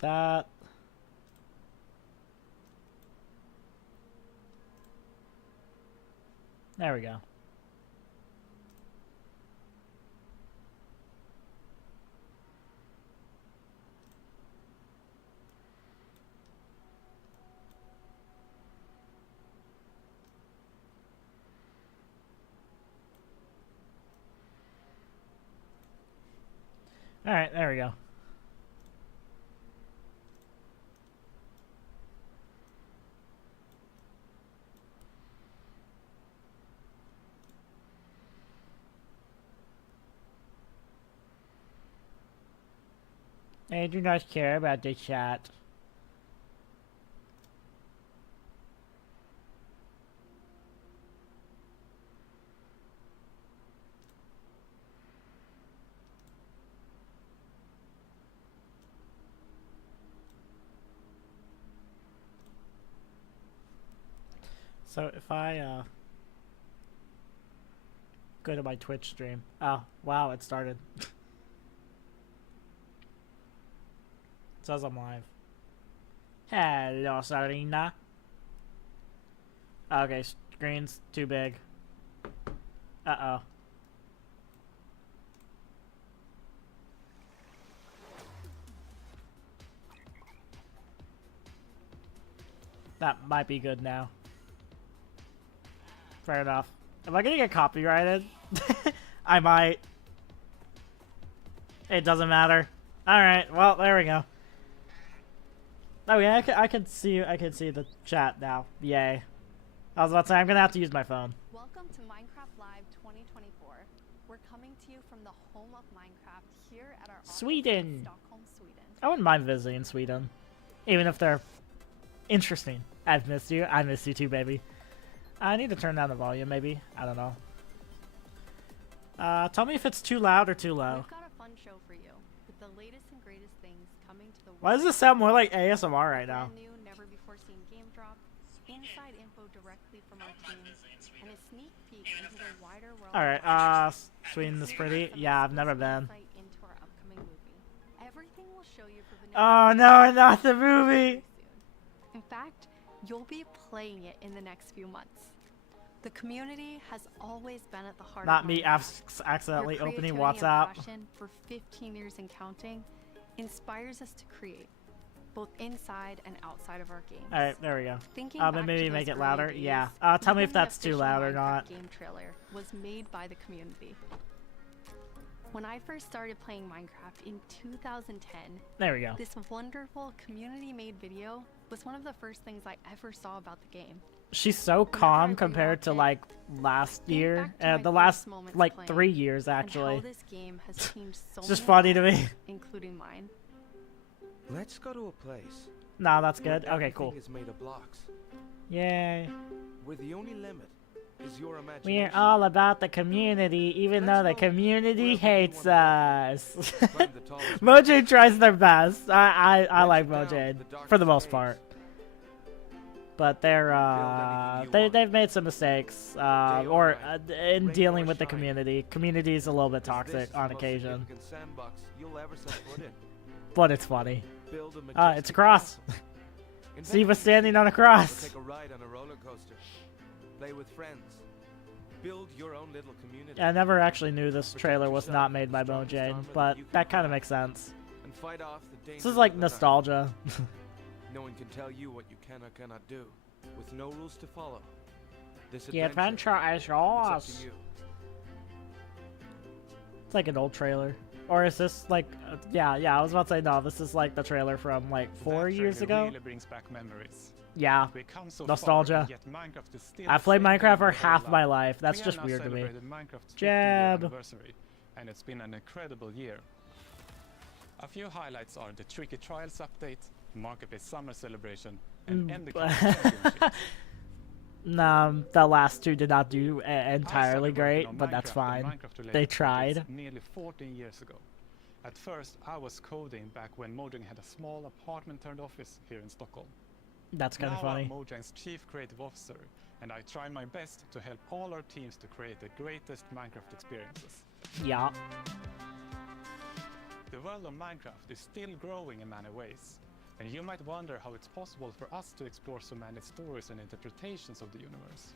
Delete that. There we go. Alright, there we go. I do not care about the chat. So if I go to my Twitch stream. Oh, wow, it started. It says I'm live. Hello, Sarina. Okay, screen's too big. Uh-oh. That might be good now. Fair enough. Am I gonna get copyrighted? I might. It doesn't matter. Alright, well, there we go. Oh yeah, I can see the chat now. Yay. I was about to say, I'm gonna have to use my phone. Welcome to Minecraft Live 2024. We're coming to you from the home of Minecraft here at our Sweden. office in Stockholm, Sweden. I wouldn't mind visiting Sweden. Even if they're interesting. I've missed you. I missed you too, baby. I need to turn down the volume, maybe. I don't know. Tell me if it's too loud or too low. We've got a fun show for you with the latest and greatest things coming to the world. Why does this sound more like ASMR right now? Brand new, never before seen game drop, inside info directly from our teams, and a sneak peek into the wider world. Alright, Sweden is pretty. Yeah, I've never been. Into our upcoming movie. Everything will show you for the Oh no, not the movie! In fact, you'll be playing it in the next few months. The community has always been at the heart Not of me Minecraft. accidentally Your opening creativity and WhatsApp. passion for 15 years and counting inspires us to create, both inside and outside of our games. Alright, there we go. Thinking But back maybe to make those it louder. early days, Yeah. Tell me even if the that's too official loud or Minecraft not. game trailer was made by the community. When I first started playing Minecraft in 2010, There we go. this wonderful community-made video was one of the first things I ever saw about the game. She's so calm compared to like last year. The last like 3 years And how actually. this game has changed so It's just many funny to me. lives, including mine. Let's go to a place. Nah, that's where good. Okay, cool. everything is made of blocks. Yay. Where the only limit is your imagination. We're all about the community, even though the community hates us. Climb the tallest Mojang tries their best. I like Venture down to Mojang the darkest for the most caves. part. But they're anything you they've made some mistakes in Rain dealing or with the shine. community. Community is a little bit Is this toxic the on most occasion, significant sandbox you'll ever set foot in? but it's funny. Build a It's a majestic cross. castle. Invent Steve was new standing on a cities, or cross. Take a ride on a roller coaster. Play with friends. Build your own little community. I never actually knew this Protect trailer was yourself not with made the by strongest Mojang, armor but you can that kind of find. makes sense. And fight off the This dangers is like of the night. nostalgia. No one can tell you what you can or cannot do, with no rules to follow. This The adventure is it's yours. up to you. It's like an old trailer. Or is this like, yeah, I was about to say, no, this is like the trailer from like 4 years ago. Really brings back memories. Yeah, We come so nostalgia. far, yet Minecraft is still I've the played same Minecraft for game half we my love. life. That's We just have now weird to me. celebrated Minecraft's 50th Jab. anniversary, and it's been an incredible year. A few highlights are the Tricky Trials update, Marketplace Summer Celebration, and Mm, Ender Championships. Nah, the last two did not do I entirely started working great, on but that's Minecraft and fine. Minecraft-related They projects tried. Nearly 14 years ago. At first, I was coding back when Mojang had a small apartment-turned-office here in Stockholm. That's kind Now of funny. I'm Mojang's Chief Creative Officer, and I try my best to help all our teams to create the greatest Minecraft experiences. Yeah. The world of Minecraft is still growing in many ways, and you might wonder how it's possible for us to explore so many stories and interpretations of the universe.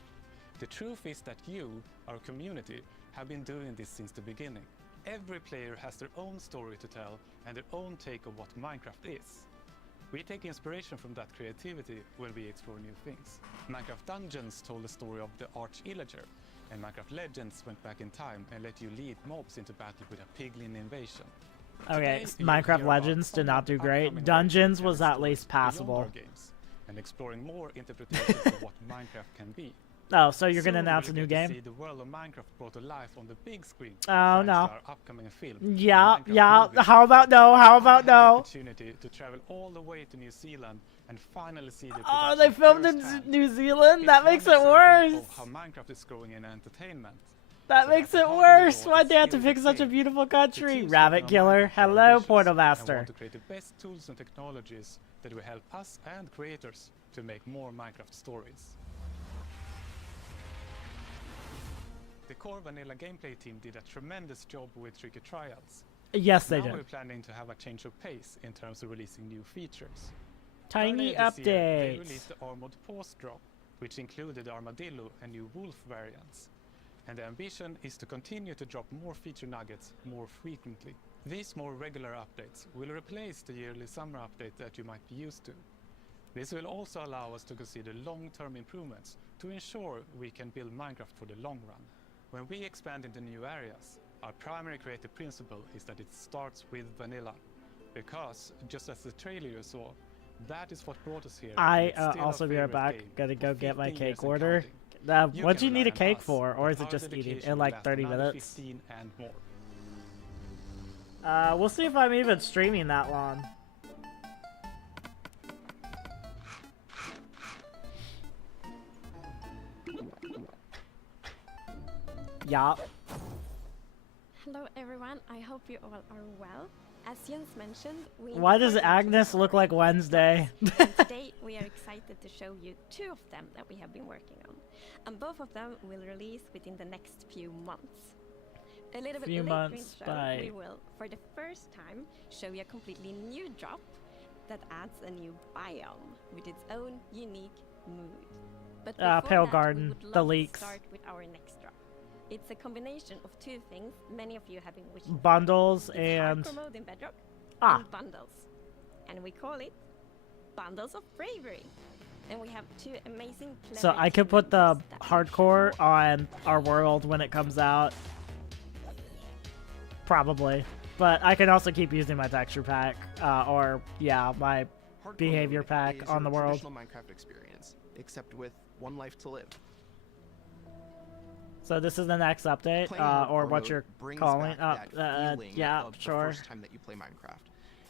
The truth is that you, our community, have been doing this since the beginning. Every player has their own story to tell and their own take of what Minecraft is. We take inspiration from that creativity when we explore new things. Minecraft Dungeons told the story of the Arch-Illager, and Minecraft Legends went back in time and let you lead mobs into battle with a piglin invasion. Okay, Today, you'll Minecraft hear about Legends some did not do of the great. upcoming Dungeons and was at stories least beyond our passable. games, and exploring more interpretations of what Minecraft can be. Oh, so you're gonna Soon announce a we'll new get to game? see the world of Minecraft brought to life on the big screen. Oh, thanks no. to our upcoming film. Yeah, the Minecraft yeah. movie. How about no? How I about had the no? opportunity to travel all the way to New Zealand and finally see the Oh, production they filmed in firsthand. New Zealand? It's That one makes it example worse. of how Minecraft is growing in entertainment. That So makes at the it heart of worse. all Why'd is they have to skill pick such a game. beautiful The country? teams Rabbit working on Killer. Minecraft are Hello, ambitious Portal and Master. want to create the best tools and technologies that will help us and creators to make more Minecraft stories. The core vanilla gameplay team did a tremendous job with Tricky Trials. Yes, they Now we're did. planning to have a change of pace in terms of releasing new features. Tiny Earlier this year, they updates. released the Armored Paws drop, which included Armadillo and new Wolf variants. And the ambition is to continue to drop more feature nuggets more frequently. These more regular updates will replace the yearly summer update that you might be used to. This will also allow us to consider long-term improvements to ensure we can build Minecraft for the long run. When we expand into new areas, our primary creative principle is that it starts with vanilla. Because, just as the trailer you saw, that is what brought us here. I and it's still our also be right favorite back. game Gotta for go get my 15 years cake and order. counting. What do you can need a rely on cake us, for, or is but it our just eating dedication in will like last 30 another minutes? 15 and more. We'll see if I'm even streaming that long. Yup. Hello everyone, I hope you all are well. As Jens mentioned, we Why does invited you to Agnes our look like Minecraft Wednesday? Plus, and today we are excited to show you 2 of them that we have been working on. And both of them will release within the next few months. A little bit Few later months in the show, by- we will, for the first time, show you a completely new drop that adds a new biome with its own unique mood. But before Pale that, Garden, we would the love to leaks. start with our next drop. It's a combination of 2 things many of you have been wishing for. Bundles It's and... hardcore mode in Bedrock Ah, and bundles. And we call it Bundles of Bravery. And we have 2 amazing so clever I could team put the members that will hardcore show on our world when it comes out. Probably. But I can also keep using my texture pack, or, yeah, my Hardcore behavior mode pack is on your the world. traditional Minecraft experience, except with one life to live. So this is the next update, Playing or hardcore what mode you're brings calling. back that feeling Yeah, of sure. the first time that you play Minecraft,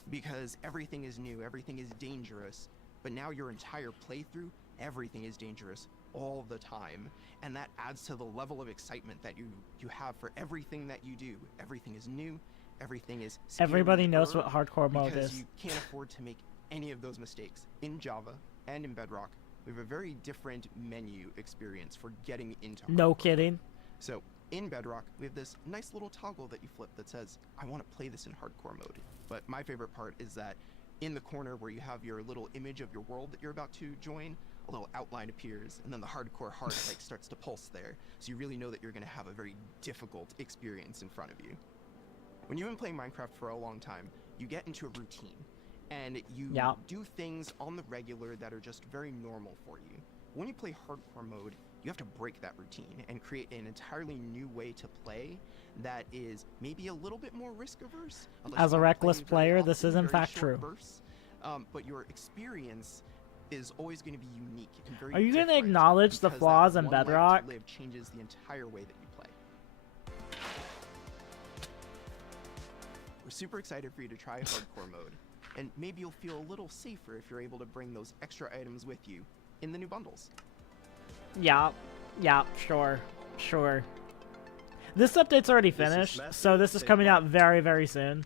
because everything is new, everything is dangerous. But now your entire playthrough, everything is dangerous all the time, and that adds to the level of excitement that you have for everything that you do. Everything is new, everything is. Everybody scary knows or- what hardcore mode because is. you can't afford to make any of those mistakes. In Java and in Bedrock, we have a very different menu experience for getting into No hardcore. kidding. So in Bedrock, we have this nice little toggle that you flip that says, I want to play this in hardcore mode. But my favorite part is that in the corner where you have your little image of your world that you're about to join, a little outline appears, and then the hardcore heart like starts to pulse there. So you really know that you're going to have a very difficult experience in front of you. When you've been playing Minecraft for a long time, you get into a routine, and you Yeah. do things on the regular that are just very normal for you. When you play hardcore mode, you have to break that routine and create an entirely new way to play that is maybe a little bit more risk averse. unless As you a wanna reckless play very player, this often, is in very fact short true. bursts. But your experience is always going to be unique and very Are you gonna different acknowledge the because that flaws in one life to Bedrock? live changes the entire way that you play. We're super excited for you to try hardcore mode, and maybe you'll feel a little safer if you're able to bring those extra items with you in the new bundles. Yeah, yeah, sure, sure. This update's already This is finished, Matthew. so this is Say coming what? out very, very soon.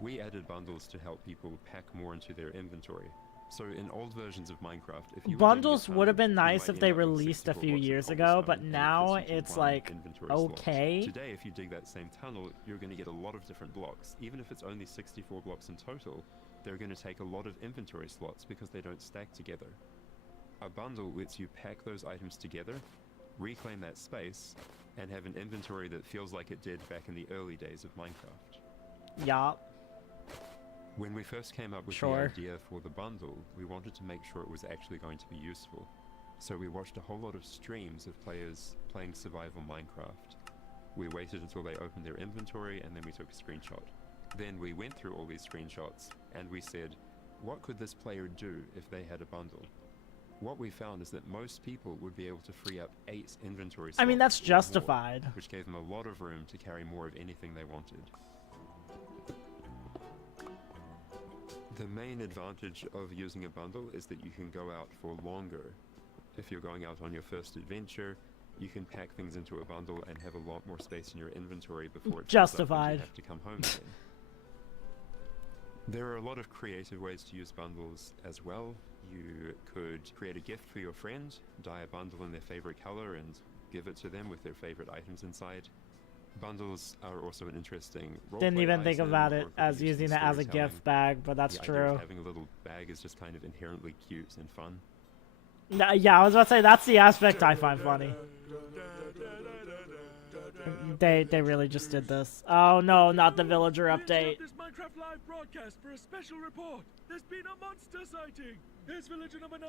We added bundles to help people pack more into their inventory. So in old versions of Minecraft, if you were Bundles doing a would have tunnel, been you nice might if they end up with released a 64 few blocks of years ago, cobblestone but and now efficiency it's one like, inventory slot. okay. Today, if you dig that same tunnel, you're going to get a lot of different blocks. Even if it's only 64 blocks in total, they're going to take a lot of inventory slots because they don't stack together. A bundle lets you pack those items together, reclaim that space, and have an inventory that feels like it did back in the early days of Minecraft. Yeah. When we first came up with Sure. the idea for the bundle, we wanted to make sure it was actually going to be useful. So we watched a whole lot of streams of players playing survival Minecraft. We waited until they opened their inventory and then we took a screenshot. Then we went through all these screenshots and we said, what could this player do if they had a bundle? What we found is that most people would be able to free up 8 inventory slots. I mean, that's or more, justified. which gave them a lot of room to carry more of anything they wanted. The main advantage of using a bundle is that you can go out for longer. If you're going out on your first adventure, you can pack things into a bundle and have a lot more space in your inventory before it fills up and Justified. you have to come home again. There are a lot of creative ways to use bundles as well. You could create a gift for your friend, dye a bundle in their favorite color and give it to them with their favorite items inside. Bundles are also an interesting Didn't roleplay even think item about or it could be as used in using it as a storytelling. gift bag, but that's The idea of true. having a little bag is just kind of inherently cute and fun. Yeah, I was about to say that's the aspect I find funny. They really just did this. Oh no, not the villager update. This Minecraft live broadcast for a special report. There's been a monster sighting. Here's villager number 9.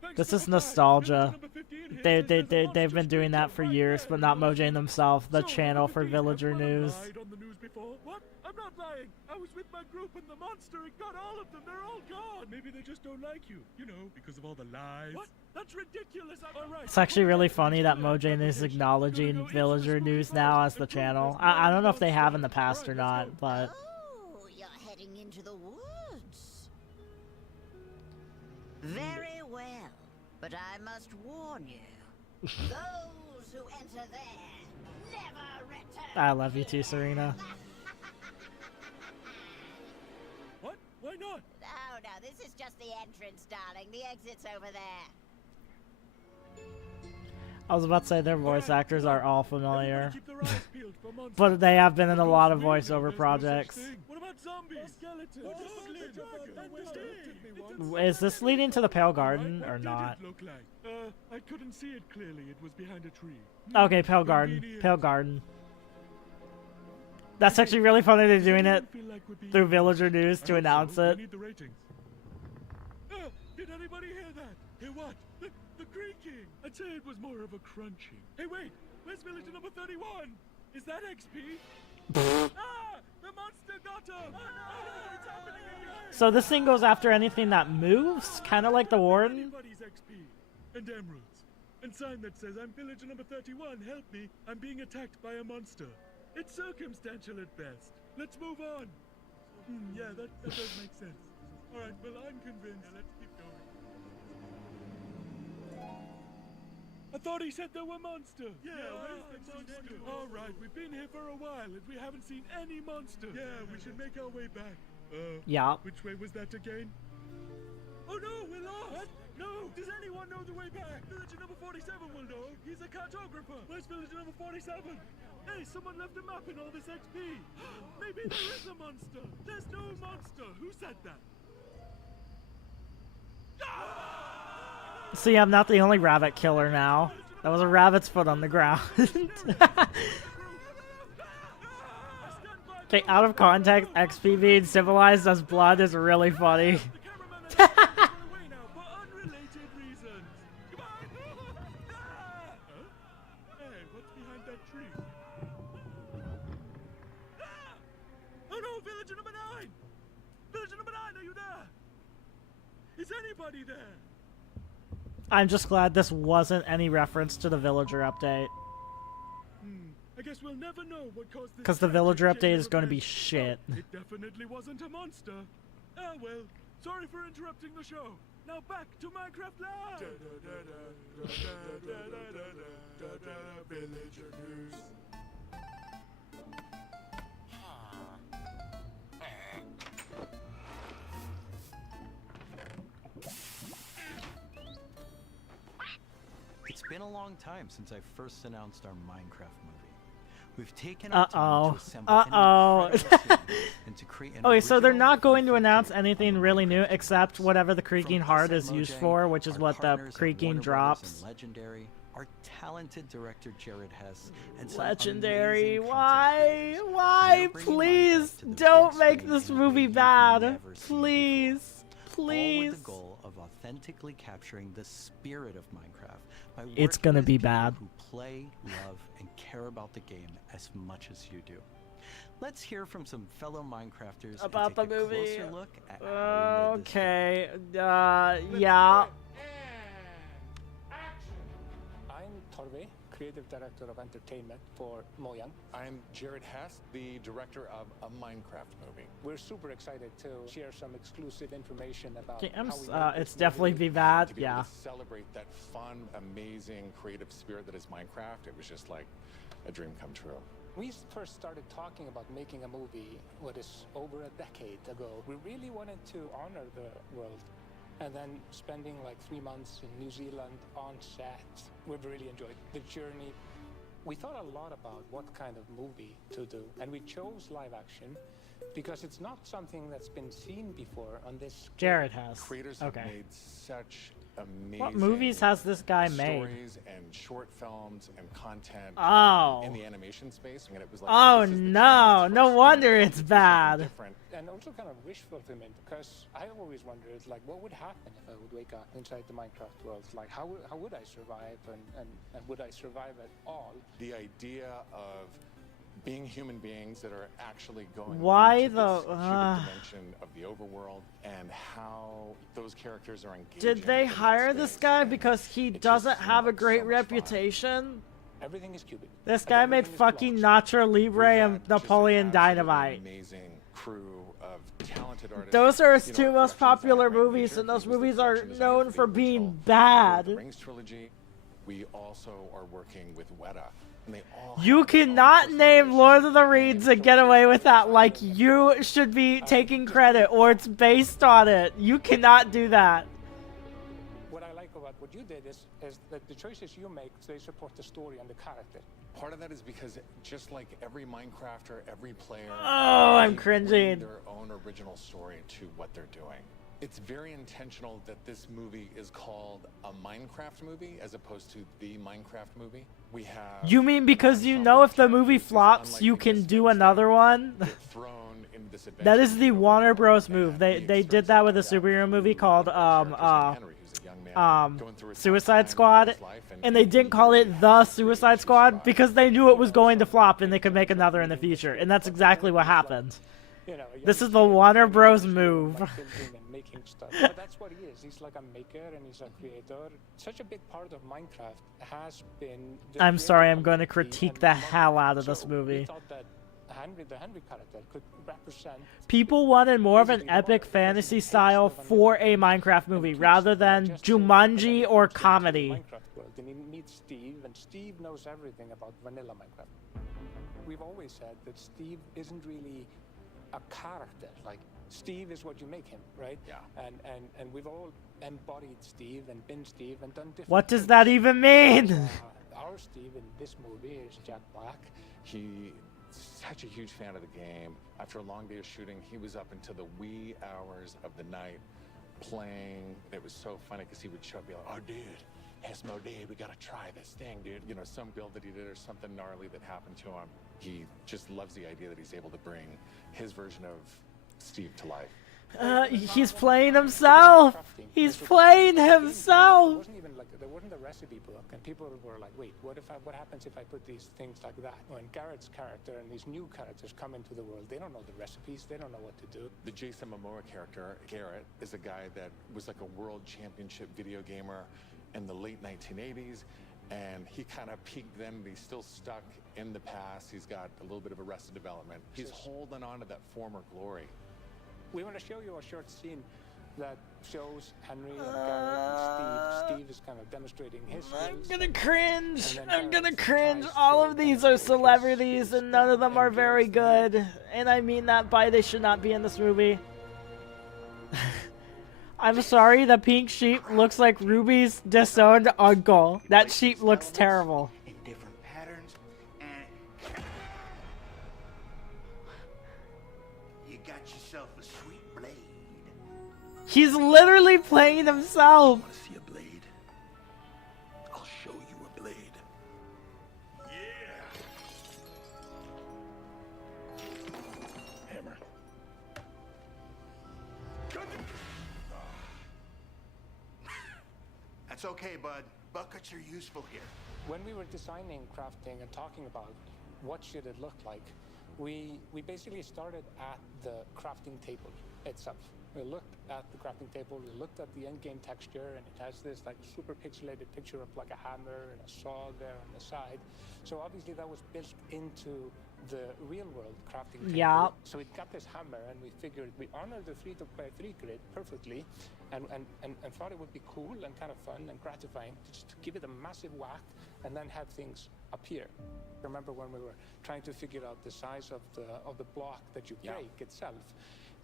Thanks This for is the flag. nostalgia. Villager number 15 here says there's a They've monster been doing that for right years, there. but not Mojang themselves, the So, channel number for 15, villager everyone news. lied on the news before. What? I'm not lying. I was with my group and the monster, it got all of them. They're all gone. Maybe they just don't like you. You know, because of all the lies. What? That's ridiculous. All right. It's actually really funny that Mojang is acknowledging villager news now as the channel. I don't know if they have in the past or not, but Oh, you're heading into the woods. Very well, but I must warn you. Those who enter there never return. I love you too, Serena. What? Why not? Oh, no, this is just the entrance, darling. The exit's over there. I was about to say their voice Alright, actors come on. are all Everybody familiar, keep their eyes peeled for monsters. but they have been in a Because lot of maybe voiceover there's no projects. such thing. What about zombies? Skeletons? Is this leading to the Pale Garden or not? What did it look like? I couldn't see it clearly. It was behind a tree. Okay, Pale Garden. Pale Garden. That's actually really funny they're doing it through villager news to announce We it. need the ratings. Did anybody hear that? Hear what? The creaking. I'd say it was more of a crunching. Hey, wait. Where's villager number 31? Is that XP? Ah! The monster got him! Oh no! It's happening again! So this thing goes after anything that moves, kind of like the Warden. Anybody's XP. And emeralds. And sign that says, I'm villager number 31, help me. I'm being attacked by a monster. It's circumstantial at best. Let's move on. Yeah, that does make sense. Alright, well, I'm convinced. Yeah, let's keep going. I thought he said there were monsters. Yeah, where's the monster? Alright, we've been here for a while and we haven't seen any monster. Yeah, we should make our way back. Yeah. Which way was that again? Oh no, we're lost! What? No! Does anyone know the way back? Villager number 47 will know. He's a cartographer. Where's villager number 47? Hey, someone left a map in all this XP. Maybe there is a monster. There's no monster. Who said that? See, I'm not the only rabbit killer now. That was a rabbit's foot on the ground. Okay, out of context, XP being civilized as blood is really funny. The cameraman has run away now for unrelated reasons. Goodbye. Huh? Hey, what's behind that tree? Oh no, villager number 9! Villager number 9, are you there? Is anybody there? I'm just glad this wasn't any reference to the villager update. I guess we'll never know what caused this. 'Cause the villager tragic chain update of is gonna be events. shit. Well, it definitely wasn't a monster. Ah well, sorry for interrupting the show. Now back to Minecraft Live! Villager news. It's been a long time since I first announced our Minecraft movie. We've taken our time Uh-oh. to assemble Uh-oh. an incredible team and to create an Okay, so they're original not going to fun announce frontier anything on really new Minecraft except universe. whatever the Creaking From Heart us is at used Mojang, for, which is our what the partners at Creaking Warner Brothers drops. and Legendary, our talented director Jared Hess, and some Legendary, amazing why? content creators. Why? We're bringing Please Minecraft to the don't big make screen this in a way movie you've bad. never seen before. Please. All Please. with the goal of authentically capturing the spirit of Minecraft by It's working gonna with be people bad. who play, love, and care about the game as much as you do. Let's hear from some fellow Minecrafters About and take the movie. a closer look at how we made this film. Okay. Yeah. I'm Torve, creative director of entertainment for Mojang. I'm Jared Hess, the director of a Minecraft movie. We're super excited to share some exclusive information about Games, how we made it's this definitely movie. be bad. To be able Yeah. to celebrate that fun, amazing, creative spirit that is Minecraft, it was just like a dream come true. We first started talking about making a movie, what is over a decade ago. We really wanted to honor the world. And then spending like 3 months in New Zealand on set, we've really enjoyed the journey. We thought a lot about what kind of movie to do, and we chose live action because it's not something that's been seen before on this scale. Jared has. Creators have Okay. made such amazing What movies has this guy made? stories and short films and content Oh. in the animation space. I mean, it was like, Oh this is the no! chance for No us to wonder do it's something bad. different. And also kind of wish fulfillment, because I always wondered, like, what would happen if I would wake up inside the Minecraft world? Like, how would I survive, and would I survive at all? The idea of being human beings that are actually going Why into the- this cubic dimension of the overworld, and how those characters are engaging. Did they in that hire this space. guy because he It just doesn't seemed have a like so great much fun. reputation? Everything is cubic. This Like, guy made everything is fucking blocks. Nacho We Libre had and just an Napoleon absolutely Dynamite. Amazing crew of talented artists. Those are his You know, two our most production popular designer, Grant movies, Major, and those he was the movies are production designer known the for being original Lord of bad. the Rings trilogy. We also are working with Weta, and they all You have their own cannot personal name issues. Lord of the Rings and get away with that like you should be taking credit or it's based on it. You cannot do that. What I like about what you did is that the choices you make, they support the story and the character. Part of that is because just like every Minecrafter, every player, Oh, I'm they bring cringing. their own original story to what they're doing. It's very intentional that this movie is called a Minecraft movie as opposed to the Minecraft movie. We have You mean because you know if the movie flops, you can do another one? get thrown into this adventure. That is the Warner Bros. move. And They it did starts that off with a that superhero movie called Henry, who's a young man going through a tough Suicide time in Squad, his life, and they didn't call it The Suicide Squad because they knew it was going to flop and they could make another in the future, and that's exactly what happened. You know, a This young is the kid Warner who's Bros. like move. building and making stuff. But that's what he is. He's like a maker and he's a creator. Such a big part of Minecraft has been. the I'm sorry, creative I'm going to community critique and the model. hell out of this So movie. We thought that the Henry character could represent. People wanted more of an epic fantasy style for a Minecraft movie rather than Jumanji or comedy. Minecraft world, and he meets Steve, and Steve knows everything about vanilla Minecraft. We've always said that Steve isn't really a character. Like, Steve is what you make him, right? Yeah. And we've all embodied Steve and been Steve and done different What does things. that even mean? Our Steve in this movie is Jack Black. He's such a huge fan of the game. After a long day of shooting, he was up until the wee hours of the night playing. It was so funny because he would show up and be like, "Oh, dude, Hesmo, dude, we gotta try this thing, dude." You know, some build that he did or something gnarly that happened to him. He just loves the idea that he's able to bring his version of Steve to life. He's playing himself. He's playing There himself. wasn't even like there wasn't a recipe book, and people were like, "Wait, what happens if I put these things like that?" When Garrett's character and these new characters come into the world, they don't know the recipes, they don't know what to do. The Jason Momoa character, Garrett, is a guy that was like a world championship video gamer in the late 1980s, and he kind of peaked then, but he's still stuck in the past. He's got a little bit of Arrested Development. He's holding on to that former glory. We want to show you a short scene that shows Henry and Garrett and Steve. Steve is kind of demonstrating his I'm skills. gonna cringe. And then I'm gonna Garrett cringe. tries All to of these kind are of take his celebrities, and none of them are and very Garrett's good. And I mean that by they should not be in this movie. I'm sorry, the pink sheep looks like Ruby's disowned uncle. That sheep looks terrible. In different patterns, and you got yourself a sweet blade. He's literally playing himself. Want to see a blade? I'll show you a blade. Yeah. Hammer. That's okay, bud. Buckets are useful here. When we were designing crafting and talking about what should it look like, we basically started at the crafting table itself. We looked at the crafting table, we looked at the end game texture, and it has this like super pixelated picture of like a hammer and a saw there on the side. So obviously that was built into the real world crafting table. Yeah. So it got this hammer, and we figured we honored the 3x3 grid perfectly, and thought it would be cool and kind of fun and gratifying just to give it a massive whack and then have things appear. Remember when we were trying to figure out the size of the block that you break itself?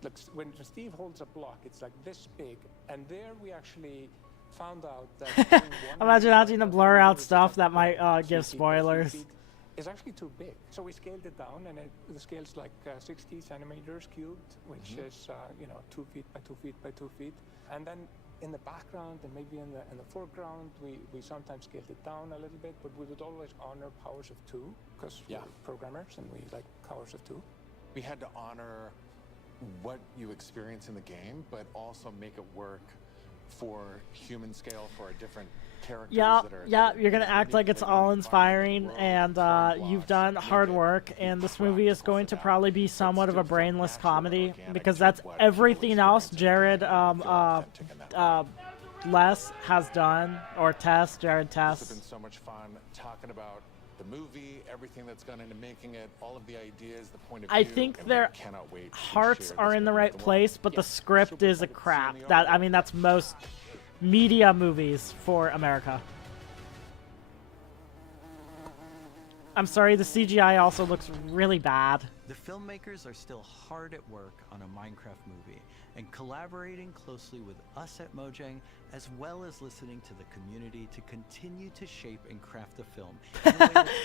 Look, when Steve holds a block, it's like this big, and there we actually found out that Imagine having to blur out stuff that might give spoilers. It's actually too big. So we scaled it down, and the scale's like 60 centimeters cubed, which is 2 feet by 2 feet by 2 feet. And then in the background and maybe in the foreground, we sometimes scaled it down a little bit, but we would always honor powers of 2 because we're programmers and we like powers of 2. We had to honor what you experience in the game, but also make it work for human scale for a different characters Yeah, that are yeah, you're gonna act like it's all inspiring, and you've done hard work, and this movie is going to probably be somewhat of a brainless comedy, because that's everything else Jared Les has done, or Jared Tess. It's been so much fun talking about the movie, everything that's gone into making it, all of the ideas, the point of view. I think their hearts are in the right place, but the script is a crap. That's most media movies for America. I'm sorry, the CGI also looks really bad. The filmmakers are still hard at work on a Minecraft movie and collaborating closely with us at Mojang, as well as listening to the community to continue to shape and craft the film.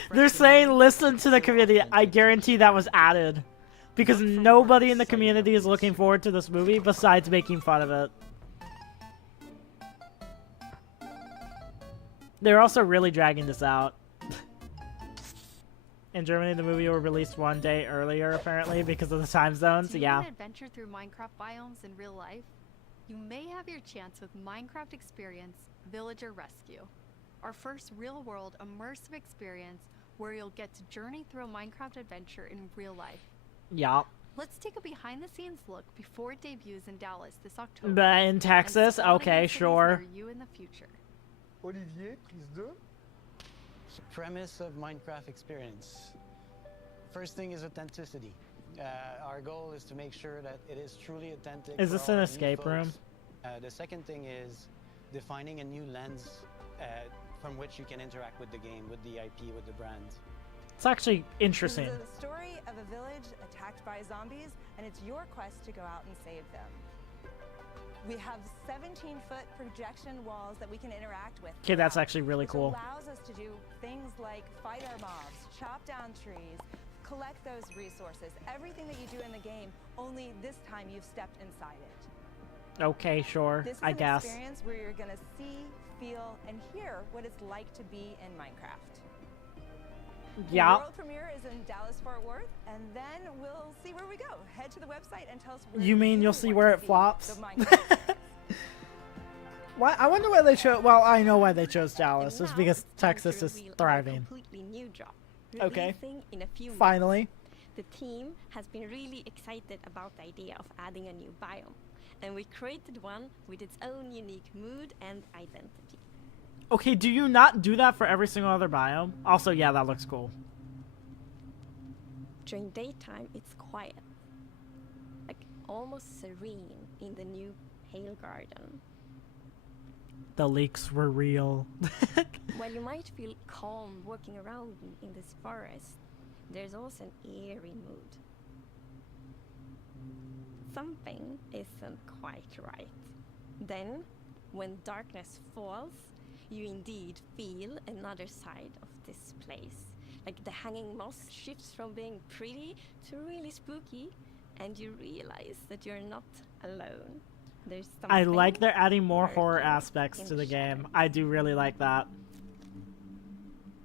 They're saying listen to the community. I guarantee that was added, because nobody in the community is looking forward to this movie besides making fun of it. They're also really dragging this out. In Germany, the movie was released 1 day earlier, apparently, because of the time zones. Do you Yeah. want to adventure through Minecraft biomes in real life? You may have your chance with Minecraft Experience Villager Rescue, our first real-world immersive experience where you'll get to journey through a Minecraft adventure in real life. Yeah. Let's take a behind-the-scenes look before it debuts in Dallas this October. But in Texas, and spawning okay, in cities sure. near you in the future. Olivier, prise 2. Premise of Minecraft Experience. First thing is authenticity. Our goal is to make sure that it is truly authentic. Is for this all an new escape room? folks. The second thing is defining a new lens from which you can interact with the game, with the IP, with the brand. It's actually interesting. This is the story of a village attacked by zombies, and it's your quest to go out and save them. We have 17-foot projection walls that we can interact with. Okay, that's actually really cool. Which allows us to do things like fight our mobs, chop down trees, collect those resources, everything that you do in the game, only this time you've stepped inside it. Okay, sure, This is I an guess. experience where you're gonna see, feel, and hear what it's like to be in Minecraft. Yeah. The world premiere is in Dallas-Fort Worth, and then we'll see where we go. Head to the website and tell us where You mean you'll see where it flops? the Minecraft. Why? I wonder why they chose. Well, I know why they chose Dallas. It's because Texas is thriving. Completely new job. Okay. Releasing in a few months. Finally. The team has been really excited about the idea of adding a new biome, and we created one with its own unique mood and identity. Okay, do you not do that for every single other biome? Also, yeah, that looks cool. During daytime, it's quiet, like almost serene in the new Pale Garden. The leaks were real. While you might feel calm walking around in this forest, there's also an eerie mood. Something isn't quite right. Then, when darkness falls, you indeed feel another side of this place. Like the hanging moss shifts from being pretty to really spooky, and you realize that you're not alone. There's I something like they're adding more horror lurking aspects in to the game. shadows. I do really like that.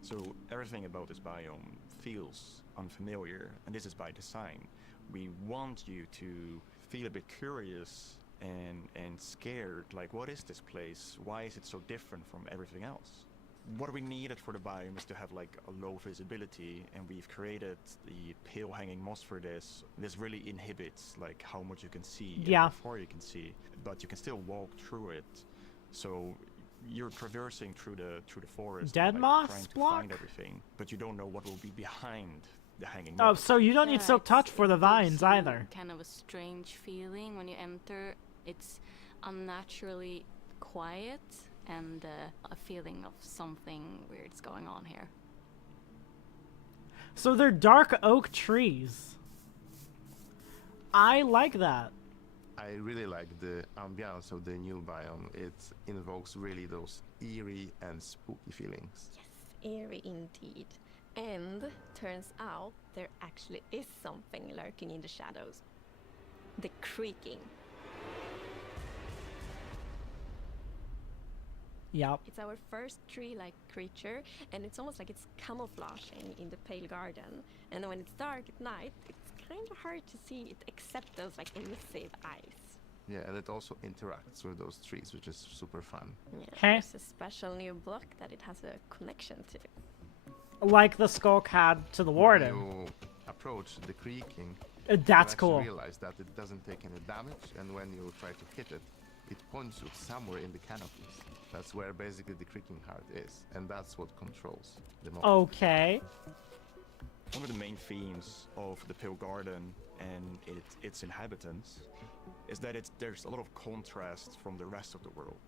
So everything about this biome feels unfamiliar, and this is by design. We want you to feel a bit curious and scared, like what is this place? Why is it so different from everything else? What we needed for the biome is to have like a low visibility, and we've created the pale hanging moss for this. This really inhibits like how much you can see and Yeah. how far you can see, but you can still walk through it. So you're traversing through the forest, Dead like, moss trying to block? find everything, but you don't know what will be behind the hanging Oh, moss. so you don't need Silk Touch for the vines either. Kind of a strange feeling when you enter. It's unnaturally quiet and a feeling of something weird's going on here. So they're dark oak trees. I like that. I really like the ambiance of the new biome. It invokes really those eerie and spooky feelings. Eerie indeed. And turns out there actually is something lurking in the shadows. The creaking. Yep. It's our first tree-like creature, and it's almost like it's camouflaging in the pale garden. And when it's dark at night, it's kind of hard to see it except those like emissive eyes. Yeah, and it also interacts with those trees, which is super fun. Yeah, Hey. there's a special new block that it has a connection to. Like the Skulk had to the Warden. When you approach the creaking, That's you cool. actually realize that it doesn't take any damage, and when you try to hit it, it points you somewhere in the canopies. That's where basically the creaking heart is, and that's what controls the mob. Okay. One of the main themes of the Pale Garden and its inhabitants is that there's a lot of contrast from the rest of the world.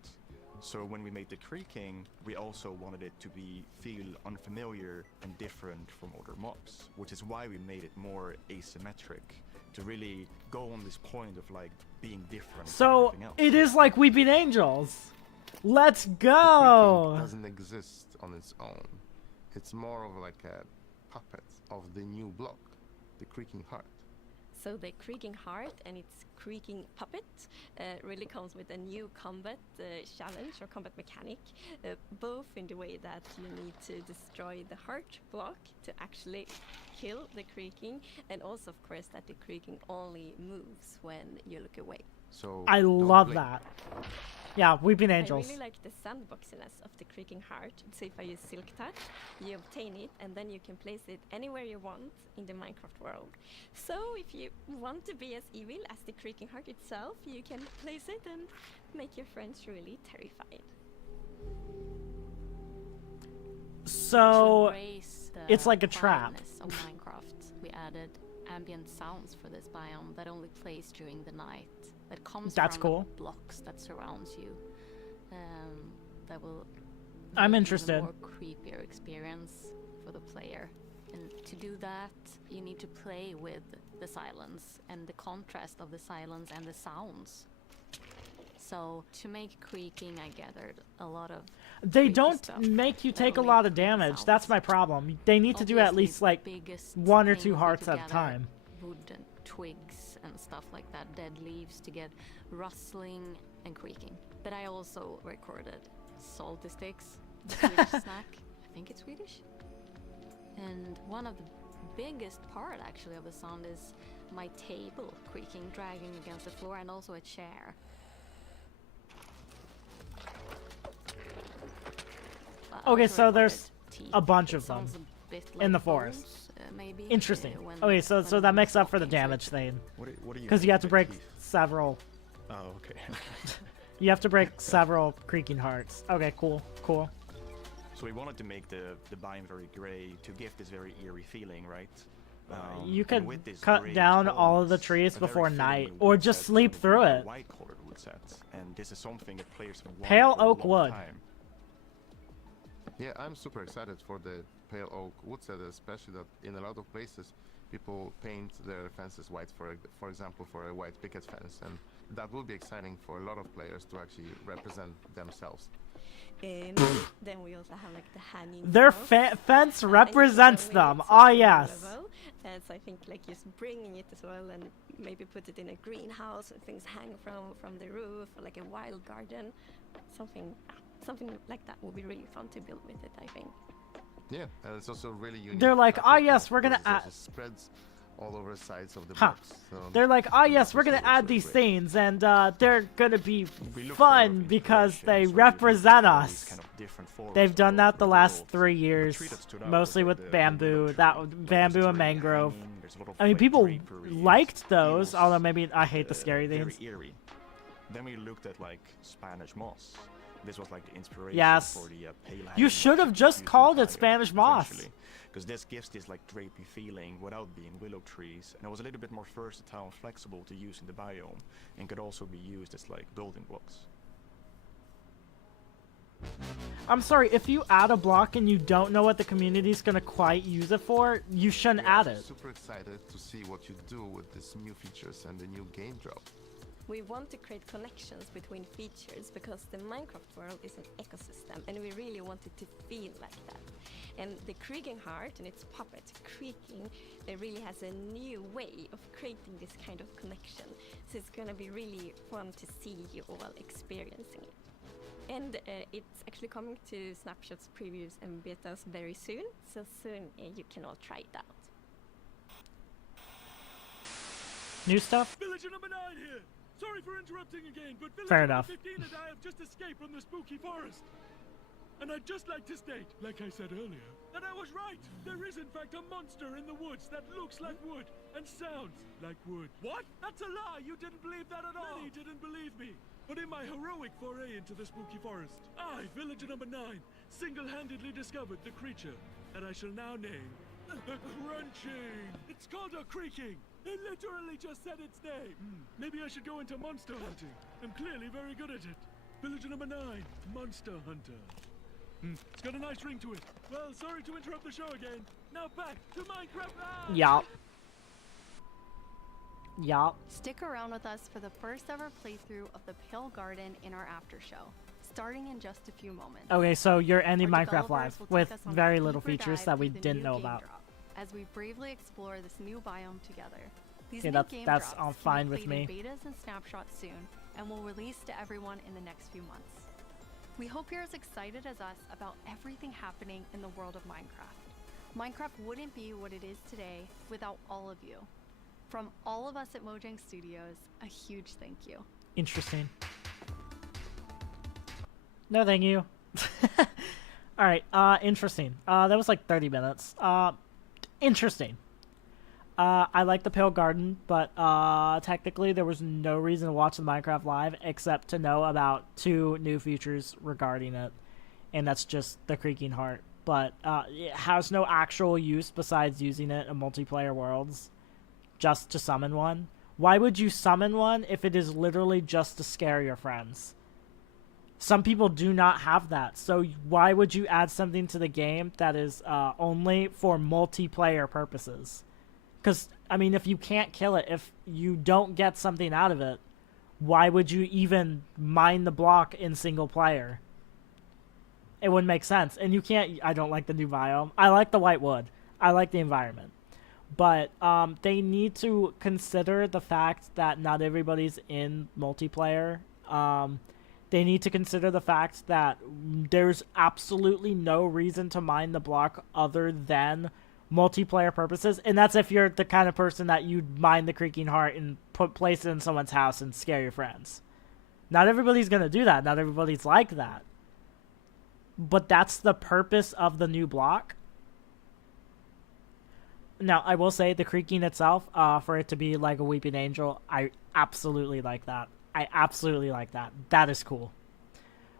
So when we made the creaking, we also wanted it to feel unfamiliar and different from other mobs, which is why we made it more asymmetric, to really go on this point of like being different from So everything else. it is like Weeping Angels. Let's Creaking go. doesn't exist on its own. It's more of like a puppet of the new block, the creaking heart. So the creaking heart and its creaking puppet really comes with a new combat challenge or combat mechanic, both in the way that you need to destroy the heart block to actually kill the creaking, and also of course that the creaking only moves when you look away. So I don't love blink. that. Yeah, Weeping Angels. I really like the sandboxiness of the creaking heart. So if I use Silk Touch, you obtain it, and then you can place it anywhere you want in the Minecraft world. So if you want to be as evil as the creaking heart itself, you can place it and make your friends really terrified. So To raise the it's like a trap. quietness of Minecraft, we added ambient sounds for this biome that only plays during the night. That comes That's from cool. the blocks that surrounds you. That will I'm give interested. a more creepier experience for the player. And to do that, you need to play with the silence and the contrast of the silence and the sounds. So to make creaking, I gathered a lot of They creepy don't stuff make you that take a will lot make of creepy damage. sounds. That's my problem. They need to do at Obviously, least the like biggest 1 or thing 2 would be hearts to at a gather time. Wood and twigs and stuff like that, dead leaves, to get rustling and creaking. But I also recorded salty sticks, a Swedish snack. I think it's Swedish. And one of the biggest part actually of the sound is my table creaking, dragging against the floor, and also a chair. I Okay, also so there's recorded teeth. a bunch It of them sounds a bit in the like forest. bones, maybe, Interesting. when- Okay, so when that makes I'm up for the walking, so damage thing. What do you Because you mean have to by break teeth? several. Oh, okay. You have to break several creaking hearts. Okay, cool, cool. So we wanted to make the biome very grey to give this very eerie feeling, right? You and could with this cut grey down all of the tones, trees a very before fitting night, wood or just set sleep would through be a it. White-colored wood set, and this is something that players have wanted Pale for a oak long wood. time. Yeah, I'm super excited for the pale oak wood set, especially that in a lot of places people paint their fences white, for example, for a white picket fence, and that will be exciting for a lot of players to actually represent themselves. And then we also have like the hanging. Their balls. fence And represents it's them. really Ah, super yes. level. So I think like just bringing it as well, and maybe put it in a greenhouse and things hang from the roof, or like a wild garden, something like that would be really fun to build with it, I think. Yeah, and it's also really unique. They're like, fact ah, that yes, the we're gonna process add. also spreads all over the sides of the Huh. blocks. So They're like, ah, yes, that's we're gonna also add really these great. scenes, and they're gonna be We look fun for because they inspiration, so we represent look for these us. kind of different forms They've all done that over the the last world. 3 The years, tree that stood out mostly was with the bamboo. willow That tree. Like, bamboo this is and really mangrove. hanging, there's a lot of, I mean, like, people drapery, liked those, feels, although maybe I hate the scary very things. eerie. Then we looked at like Spanish moss. This was like the inspiration Yes. for the pale You hanging should have moss just used in called the it biome, Spanish moss. essentially. Because this gives this like drapey feeling without being willow trees, and it was a little bit more versatile and flexible to use in the biome, and could also be used as like building blocks. I'm sorry, if you add a block and you don't know what the community's gonna quite use it for, you shouldn't We are add it. super excited to see what you do with these new features and the new game drop. We want to create connections between features because the Minecraft world is an ecosystem, and we really want it to feel like that. And the Creaking Heart and its puppet, Creaking, it really has a new way of creating this kind of connection. So it's gonna be really fun to see you all experiencing it. And it's actually coming to Snapshots, previews, and betas very soon. So soon you can all try it out. New stuff? Villager number 9 here. Sorry for interrupting again, but villager Fair number enough. 15 and I have just escaped from the spooky forest. And I'd just like to state, like I said earlier, that I was right. There is in fact a monster in the woods that looks like wood and sounds like wood. What? That's a lie. You didn't believe that at all. Many didn't believe me. But in my heroic foray into the spooky forest, I, villager number 9, single-handedly discovered the creature that I shall now name the Crunching. It's called a Creaking. It literally just said its name. Maybe I should go into monster hunting. I'm clearly very good at it. Villager number 9, Monster Hunter. It's got a nice ring to it. Well, sorry to interrupt the show again. Now back to Minecraft. Yup. Yup. Stick around with us for the first ever playthrough of the Pale Garden in our after show, starting in just a few moments. Okay, so you're ending Our Minecraft developers Live will with take us on a very little deeper features dive that we through the didn't new know game about. drop as we bravely explore this new biome together. These Okay, new that's- game that's drops all can be fine with played in me. betas and snapshots soon, and will release to everyone in the next few months. We hope you're as excited as us about everything happening in the world of Minecraft. Minecraft wouldn't be what it is today without all of you. From all of us at Mojang Studios, a huge thank you. Interesting. No, thank you. Alright, interesting. That was like 30 minutes. Interesting. I like the Pale Garden, but technically there was no reason to watch the Minecraft Live except to know about 2 new features regarding it. And that's just the Creaking Heart. But it has no actual use besides using it in multiplayer worlds. Just to summon one. Why would you summon one if it is literally just to scare your friends? Some people do not have that, so why would you add something to the game that is only for multiplayer purposes? Because, I mean, if you can't kill it, if you don't get something out of it, why would you even mine the block in single player? It wouldn't make sense. And you can't... I don't like the new biome. I like the white wood. I like the environment. But they need to consider the fact that not everybody's in multiplayer. They need to consider the fact that there's absolutely no reason to mine the block other than multiplayer purposes. And that's if you're the kind of person that you'd mine the Creaking Heart and place it in someone's house and scare your friends. Not everybody's going to do that. Not everybody's like that. But that's the purpose of the new block. Now, I will say the creaking itself, for it to be like a weeping angel, I absolutely like that. I absolutely like that. That is cool.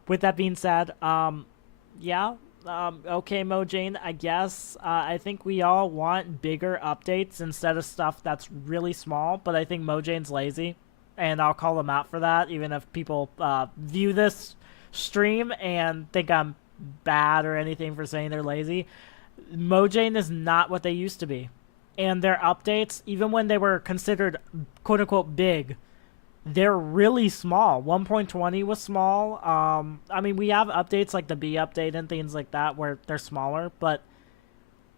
With that being said, yeah, okay, Mojang, I guess. I think we all want bigger updates instead of stuff that's really small, but I think Mojang's lazy, and I'll call them out for that, even if people view this stream and think I'm bad or anything for saying they're lazy. Mojang is not what they used to be. And their updates, even when they were considered quote-unquote big, they're really small. 1.20 was small. I mean, we have updates like the B update and things like that where they're smaller, but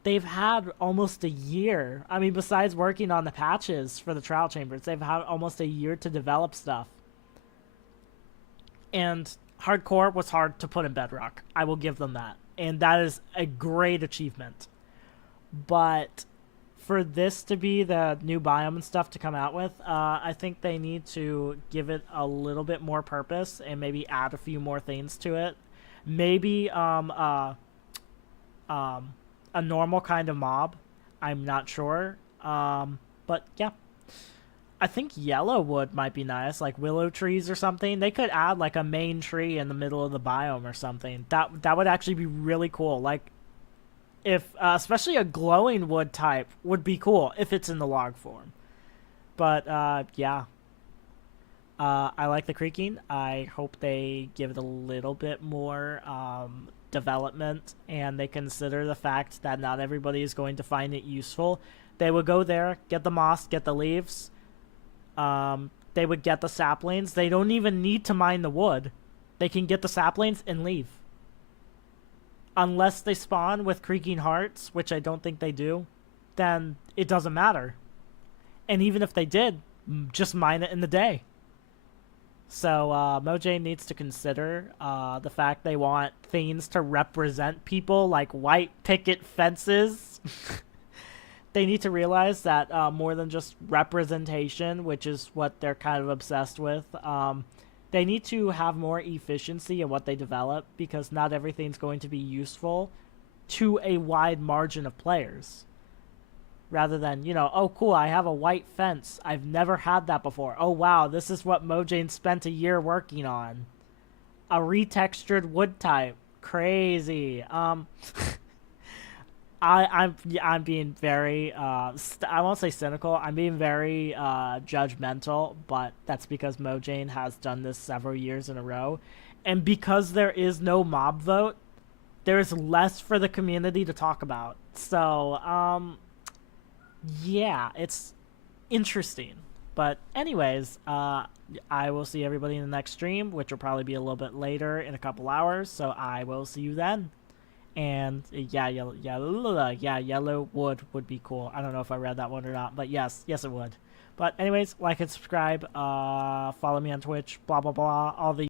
they've had almost a year. I mean, besides working on the patches for the trial chambers, they've had almost a year to develop stuff. And hardcore was hard to put in Bedrock. I will give them that. And that is a great achievement. But for this to be the new biome and stuff to come out with, I think they need to give it a little bit more purpose and maybe add a few more things to it. Maybe a normal kind of mob. I'm not sure. But yeah. I think Yellowwood might be nice, like willow trees or something. They could add like a main tree in the middle of the biome or something. That would actually be really cool. Like, if especially a glowing wood type would be cool if it's in the log form. But yeah, I like the creaking. I hope they give it a little bit more development, and they consider the fact that not everybody is going to find it useful. They would go there, get the moss, get the leaves. They would get the saplings. They don't even need to mine the wood. They can get the saplings and leave. Unless they spawn with creaking hearts, which I don't think they do, then it doesn't matter. And even if they did, just mine it in the day. So Mojang needs to consider the fact they want things to represent people, like white picket fences. They need to realize that more than just representation, which is what they're kind of obsessed with, they need to have more efficiency in what they develop, because not everything's going to be useful to a wide margin of players. Rather than, you know, oh cool, I have a white fence. I've never had that before. Oh wow, this is what Mojang spent a year working on. A retextured wood type. Crazy. I'm being very, I won't say cynical, I'm being very judgmental, but that's because Mojang has done this several years in a row. And because there is no mob vote, there is less for the community to talk about. So, yeah, it's interesting. But anyways, I will see everybody in the next stream, which will probably be a little bit later in a couple hours, so I will see you then. And yeah, yellow wood would be cool. I don't know if I read that one or not, but yes it would. But anyways, like and subscribe, follow me on Twitch, blah blah blah, all the